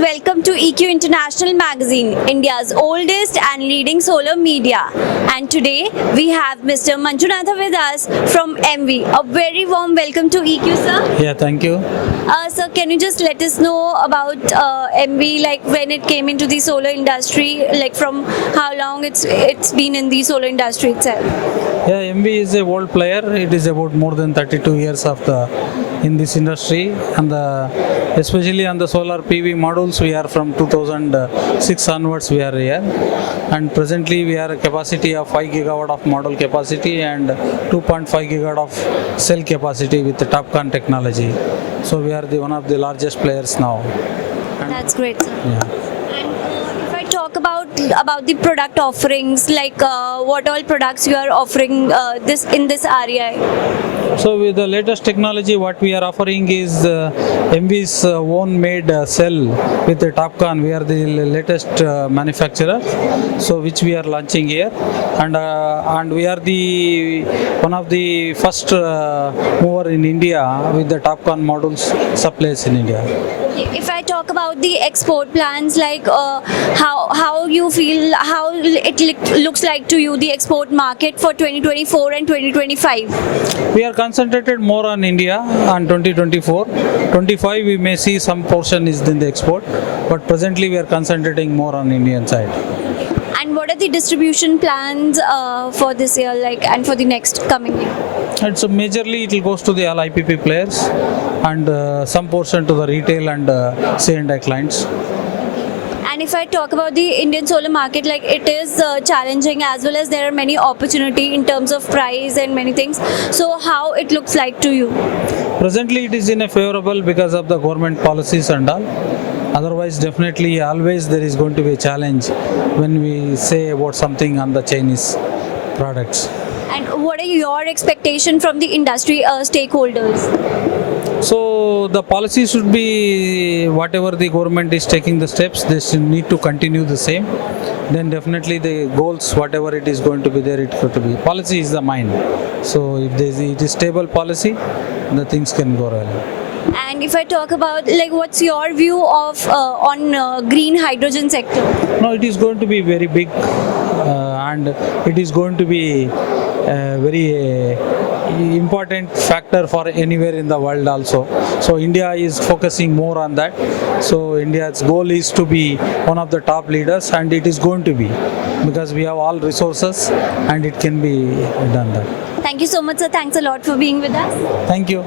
welcome to EQ International Magazine, India's oldest and leading solar media. And today we have Mr. Manjunatha with us from MV. A very warm welcome to EQ, sir. Yeah, thank you. Sir, can you just let us know about MV, like when it came into the solar industry, like from how long it's been in the solar industry itself? Yeah, MV is a world player. It is about more than 32 years in this industry, and especially on the solar PV modules, we are from 2006 onwards. We are here, and presently we are a capacity of 5 gigawatt of module capacity and 2.5 gigawatt of cell capacity with the TOPCon technology. So we are one of the largest players now. That's great, sir. Yeah. If I talk about the product offerings, like what all products you are offering in this area? So with the latest technology, what we are offering is MV's own made cell with the TOPCon. We are the latest manufacturer, so which we are launching here, and we are the one of the first mover in India with the TOPCon modules supplies in India. If I talk about the export plans, like how you feel, how it looks like to you, the export market for 2024 and 2025? We are concentrated more on India on 2024. 25 we may see some portion is in the export, but presently we are concentrating more on Indian side. And what are the distribution plans for this year, like, and for the next coming year? And so majorly it will goes to the all IPP players and some portion to the retail and C&I clients. And if I talk about the Indian solar market, like it is challenging, as well as there are many opportunity in terms of price and many things. So how it looks like to you? Presently it is in a favorable because of the government policies and all. Otherwise definitely always there is going to be a challenge when we say about something on the Chinese products. And what are your expectations from the industry stakeholders? So the policy should be whatever the government is taking the steps, they should need to continue the same. Then definitely the goals, whatever it is going to be there, it could be. Policy is the mind. So if it is stable policy, the things can go well. And if I talk about, like, what's your view of on green hydrogen sector? No, it is going to be very big and it is going to be very important factor for anywhere in the world also. So India is focusing more on that. So India's goal is to be one of the top leaders, and it is going to be because we have all resources and it can be done that. Thank you so much, sir. Thanks a lot for being with us. Thank you.